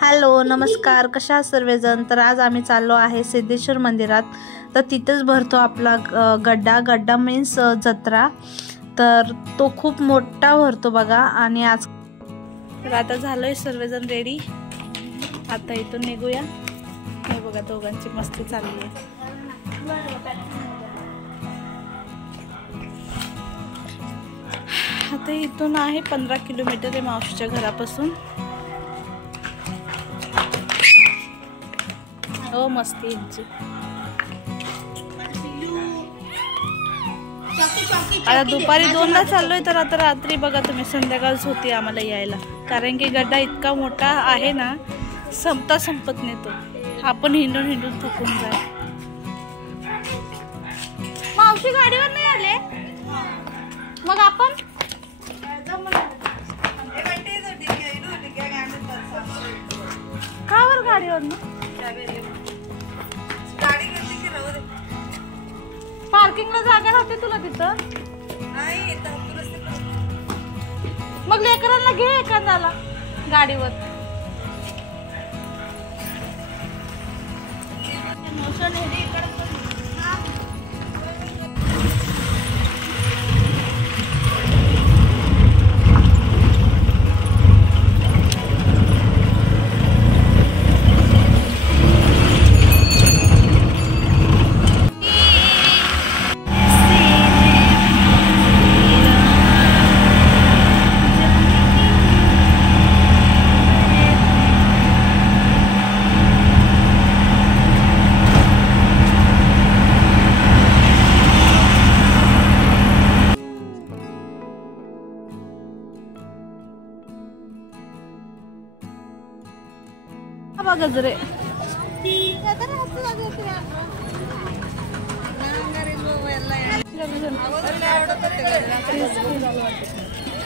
Hello नमस्कार, कशा सर्वजण। तर आज आम्ही चाललो आहे सिद्धेश्वर मंदिरात। तर तिथेच भरतो आपला गड्डा मीन्स जत्रा। तर तो खूप मोठा भरतो बघा। आणि आज तर आता झालोय सर्वजण रेडी, आता इथून निघूया। हे बघा दोघांची मस्ती चालली आहे। आता इथून आहे 15 किलोमीटर आहे मावशीच्या घरापासून। हो मस्ती यांची। आता दुपारी 2ला चाललोय, तर आता रात्री बघा तुम्ही संध्याकाळच होती आम्हाला यायला, कारण की गड्डा इतका मोठा आहे ना, संपत नाही तो। आपण हिंडून थकून जाय। मावशी गाडीवर नाही आले मग आपण का वर गाडीवर पार्किंगला जागा राहते तुला तिथं? मग लेकरांना घे एखाद्याला गाडीवर। गजरे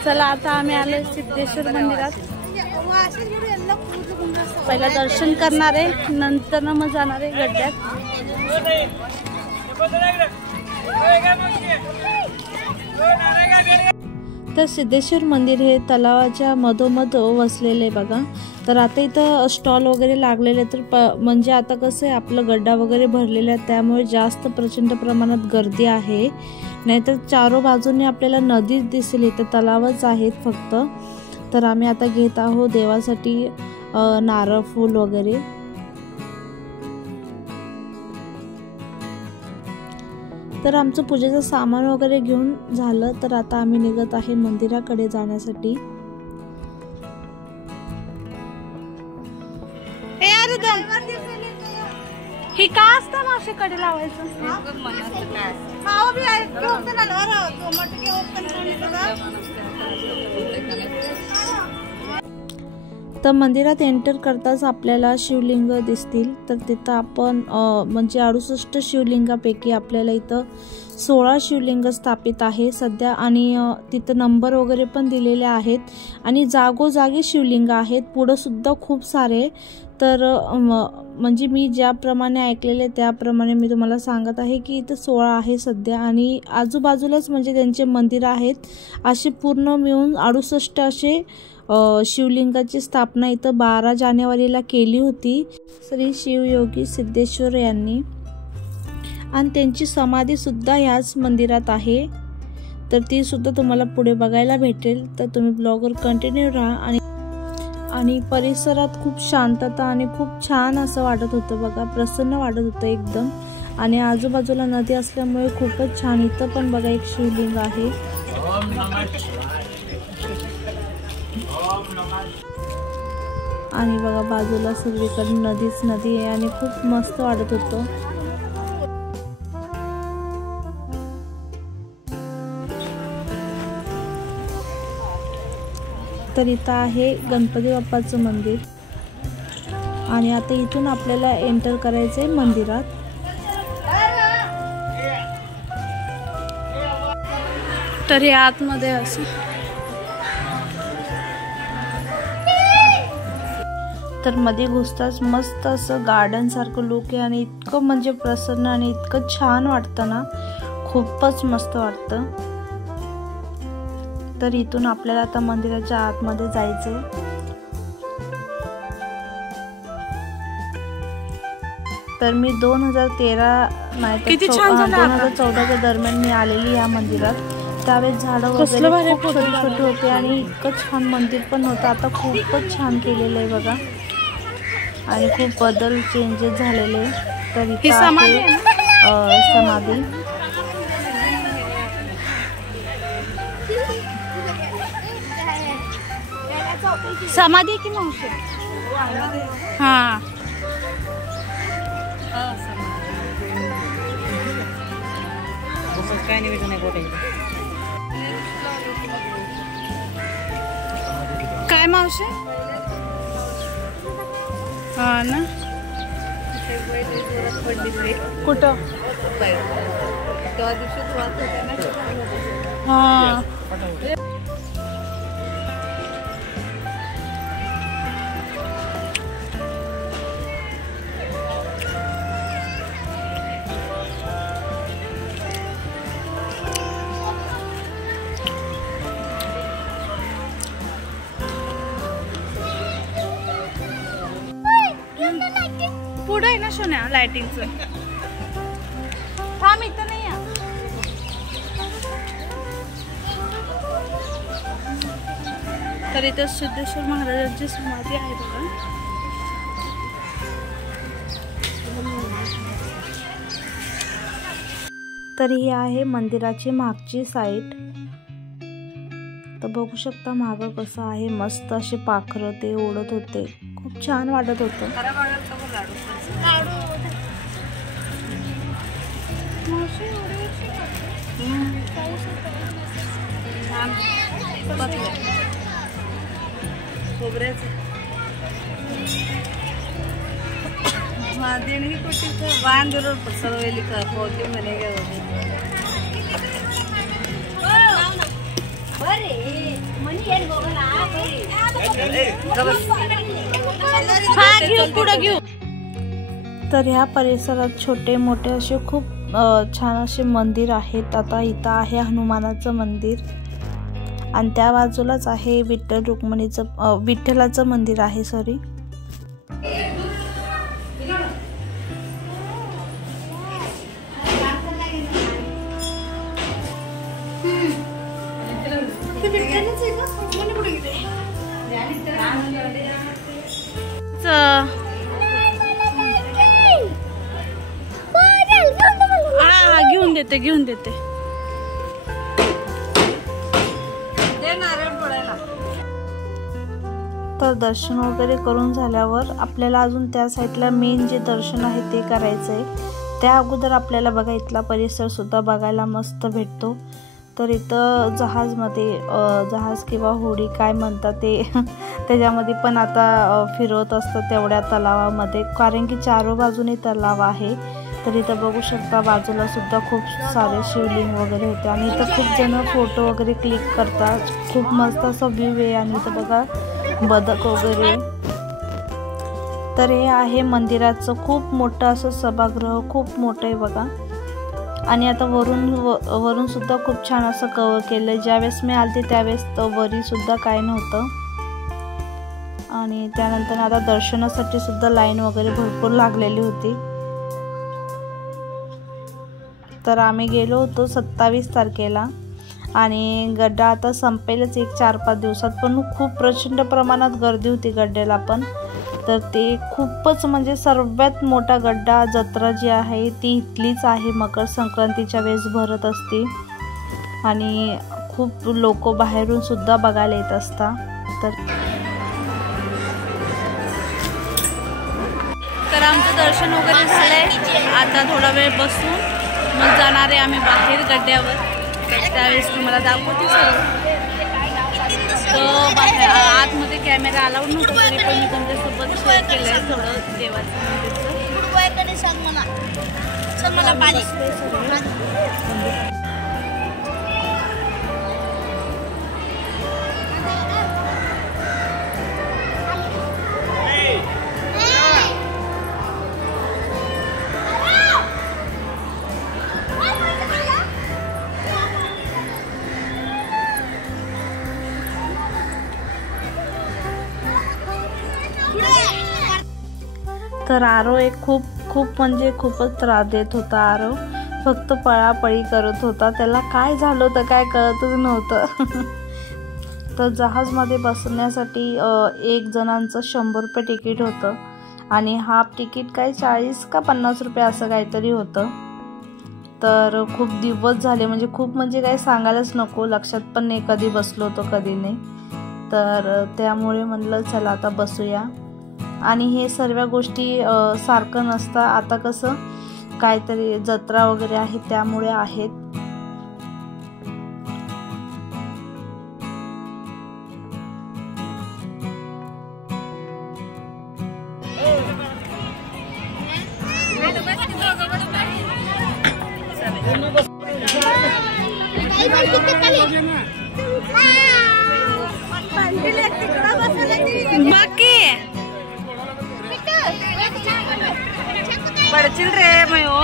चला, आता आम्ही आलो सिद्धेश्वर मंदिरात। पहिला दर्शन करणार आहे, नंतर मग जाणार आहे गड्ड्यात। तर सिद्धेश्वर मंदिर हे तलावाच्या मधोमध वसलेले बघा। तर आता इथं स्टॉल वगैरे लागलेले, तर म्हणजे आता कसं आहे, आपलं गड्डा वगैरे भरलेला आहे, त्यामुळे जास्त प्रचंड प्रमाणात गर्दी आहे। नाहीतर चारो बाजूने आपल्याला नदीच दिसेल, इथं तलावच आहेत फक्त। तर आम्ही आता घेत आहोत देवासाठी नारळ फूल वगैरे। तर आमचं पूजेचं सामान वगैरे घेऊन झालं, तर आता आम्ही निघत आहे मंदिराकडे जाण्यासाठी। ही का असतं मावशीकडे लावायचं? तर मंदिरात एंटर करताच आपल्याला शिवलिंग दिसतील। तर तिथं आपण म्हणजे 68 शिवलिंगापैकी आपल्याला इथं 16 शिवलिंग स्थापित आहे सध्या। आणि तिथं नंबर वगैरे पण दिलेले आहेत, आणि जागोजागी शिवलिंग आहेत पुढं सुद्धा खूप सारे। तर म्हणजे मी ज्याप्रमाणे ऐकलेले त्याप्रमाणे मी तुम्हाला सांगत आहे की इथं 16 आहे सध्या। आणि आजूबाजूलाच म्हणजे त्यांचे मंदिर आहेत, असे पूर्ण मिळून 68 असे शिवलिंगाची स्थापना इथं 12 जानेवारीला केली होती श्री शिवयोगी सिद्धेश्वर यांनी। आणि त्यांची समाधी सुद्धा ह्याच मंदिरात आहे, तर ती सुद्धा तुम्हाला पुढे बघायला भेटेल। तर तुम्ही ब्लॉगवर कंटिन्यू राहा। आणि परिसरात खूप शांतता आणि खूप छान असं वाटत होतं बघा, प्रसन्न वाटत होतं एकदम। आणि आजूबाजूला नदी असल्यामुळे खूपच छान। इथं पण बघा एक शिवलिंग आहे। आणि बघा बाजूला सगळीकडे नदीच नदी आहे, आणि खूप मस्त वाटत होतं। तर इथं आहे गणपती बाप्पाचं मंदिर, आणि आता इथून आपल्याला एंटर करायचंय मंदिरात। तर हे आतमध्ये असं, तर मध्ये घुसताच मस्त असं गार्डन सारखं लुक आहे, आणि इतकं म्हणजे प्रसन्न आणि इतकं छान वाटतं ना, खूपच मस्त वाटतं। तर इथून आपल्याला आता मंदिराच्या आतमध्ये जायचंय। तर मी 2013 नाही तर 2014च्या दरम्यान मी आलेली या मंदिरात. त्यावेळेस झाडं वगैरे खूप छोटे छोटे होते आणि इतकं छान मंदिर पण होतं. आता खूपच छान केलेलं आहे बघा आणि खूप बदल चेंजेस झालेले. तर इथे आहे समाधी. समाधी की मावशी? हाँ काय मावशी? हा ना. कुठं? हा. पुढे आहे ना सोन्या लाइटिंगचं. थांब इथं नाही आहे. तर इथं सिद्धेश्वर महाराजांची समाधी आहे बघा. तर ही आहे मंदिराची मागची साईड. तर बघू शकता मागं कसं आहे. मस्त असे पाखरं ते उडत होते. खूप छान वाटत होतं. देणगी कुठे वाहन जरूर पसरवली का पोती म्हणे तर ह्या परिसरात छोटे मोठे असे खूप छान असे मंदिर आहेत. आता इथं आहे हनुमानाचं मंदिर आणि त्या बाजूलाच आहे विठ्ठल रुक्मिणीचं विठ्ठलाचं मंदिर आहे. सॉरी. घेऊन देते. तर दर्शन वगैरे करून झाल्यावर आपल्याला अजून त्या साईडला मेन जे दर्शन आहे ते करायचं आहे. त्या अगोदर आपल्याला बघा इथला परिसर सुद्धा बघायला मस्त भेटतो. तर इथं जहाज किंवा होडी काय म्हणतात ते त्याच्यामध्ये पण आता फिरवत असतात तेवढ्या तलावामध्ये, कारण की चारो बाजूने तलाव आहे. तर इथं बघू शकता बाजूला सुद्धा खूप सारे शिवलिंग वगैरे होते आणि इथं खूप जण फोटो वगैरे क्लिक करतात. खूप मस्त असा व्ह्यू आहे आणि इथं बघा बदक वगैरे. तर हे आहे मंदिराचं खूप मोठं असं सभागृह. खूप मोठं आहे बघा. आणि आता वरून सुद्धा खूप छान असं कव्हर केलं. ज्यावेळेस मी आलते त्यावेळेस वरी सुद्धा काय नव्हतं. आणि त्यानंतर आता दर्शनासाठी सुद्धा लाईन वगैरे भरपूर लागलेली होती. तर आम्ही गेलो होतो 27 तारखेला आणि गड्डा आता संपेलच 1-4-5 दिवसात. पण खूप प्रचंड प्रमाणात गर्दी होती गड्ड्याला पण. तर ते खूपच म्हणजे सर्वात मोठा गड्डा जत्रा जी आहे ती इथलीच आहे. मकर संक्रांतीच्या वेळेस भरत असते आणि खूप लोक बाहेरून सुद्धा बघायला येत असतात. तर आमचं दर्शन वगैरे झालंय. आता थोडा वेळ बसून मग जाणार आहे आम्ही बाहेर गड्ड्यावर. त्यावेळेस तुम्हाला दाखवते सर्व. तर आतमध्ये कॅमेरा अलाउड नव्हता तरी पण मी तुमच्यासोबत शेअर केलं आहे थोडं देवाचं मंदिरचं. तर आरो एक खूप खूप म्हणजे खूपच त्रास देत होता आरव, फक्त पळापळी करत होता, त्याला काय झालं होतं काय कळतच नव्हतं. तर जहाजमध्ये बसण्यासाठी एक जणांचं 100 रुपये तिकीट होतं आणि हाफ तिकीट काय 40 का 50 रुपये असं काहीतरी होतं. तर खूप दिवस झाले, म्हणजे खूप म्हणजे काय सांगायलाच नको, लक्षात पण नाही कधी बसलो होतो कधी नाही. तर त्यामुळे म्हणलं चला आता बसूया. आणि हे सर्व गोष्टी सारखं नसतं, आता कसं काहीतरी जत्रा वगैरे आहे त्यामुळे आहेत. पडचिल रे मयो,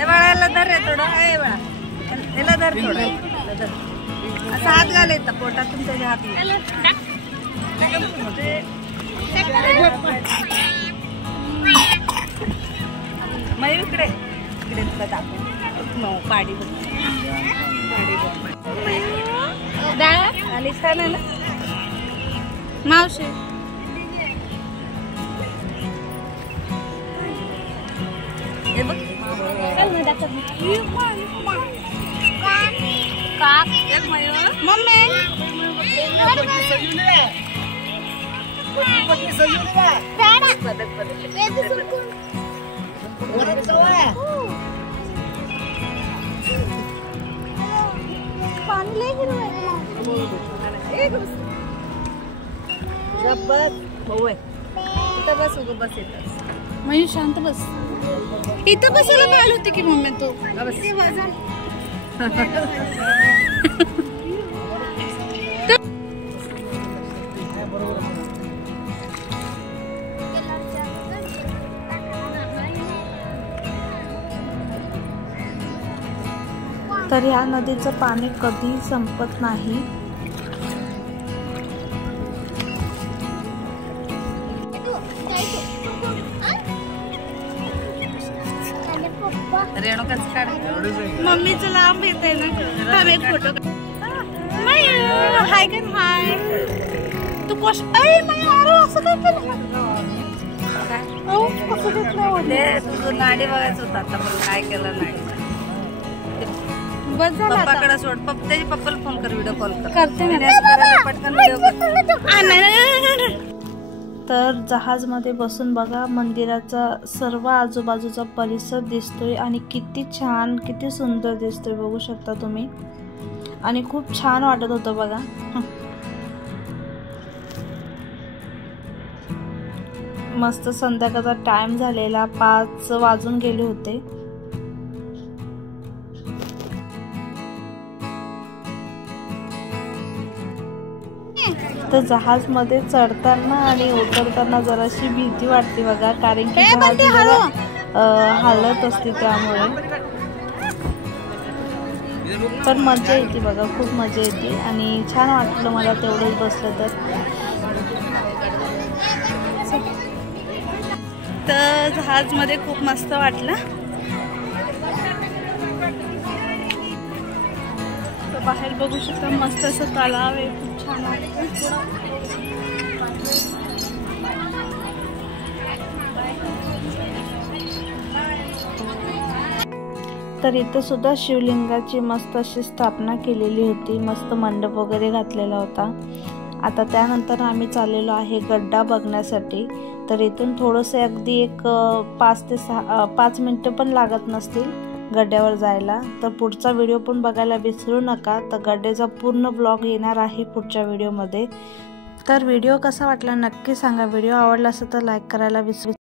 ए बाळाला धर रे थोडं, ए बाळा याला धर थोडं, असं हात घाल येतं पोटात तुमच्या हात. मयू इकडे इकडे तुला दाखव पाडी आली छान आहे ना मावशी. हे बघ बस मयू शांत बस. इथं बसायला पाहिलं होती की मम्मी तू. तर या नदीचं पाणी कधी संपत नाही. मम्मीचं लांब येत आहे ना, एक फोटो. हाय कर हाय तू कश असं काय तुझं नाडी बघायचं होतं आता, पण काय केलं नाही. पप्पाकडे सोड, त्याच्या पप्पाला फोन कर, व्हिडिओ कॉल करते पटकन व्हिडिओ. तर जहाजमध्ये बसून बघा मंदिराचा सर्व आजूबाजूचा परिसर दिसतोय आणि किती छान किती सुंदर दिसतोय बघू शकता तुम्ही. आणि खूप छान वाटत होतं बघा. मस्त संध्याकाळचा टाइम झालेला, 5 वाजून गेले होते. तर जहाजमध्ये चढताना आणि उतरताना जराशी भीती वाटते बघा, कारण की जहाज हालत असते त्यामुळे. पण मजा येते बघा, खूप मजा येते आणि छान वाटलं मला तेवढंच बसलं तर जहाजमध्ये खूप मस्त वाटलं. तर बाहेर बघू शकता मस्त असं तलाव आहे, खूप छान वाटतं. तर इथं सुद्धा शिवलिंगाची मस्त अशी स्थापना केलेली होती, मस्त मंडप वगैरे घातलेला होता. आता त्यानंतर आम्ही चाललेलो आहे गड्डा बघण्यासाठी. तर इथून थोडंसं अगदी एक 5 ते 5 मिनटं पण लागत नसतील गड्ड्यावर जायला. तर पुढचा व्हिडिओ पण बघायला विसरू नका. तर गड्ड्याचा पूर्ण ब्लॉग येणार आहे पुढच्या व्हिडिओमध्ये. तर व्हिडिओ कसा वाटला नक्की सांगा. व्हिडिओ आवडला असेल तर लाईक करायला विसरू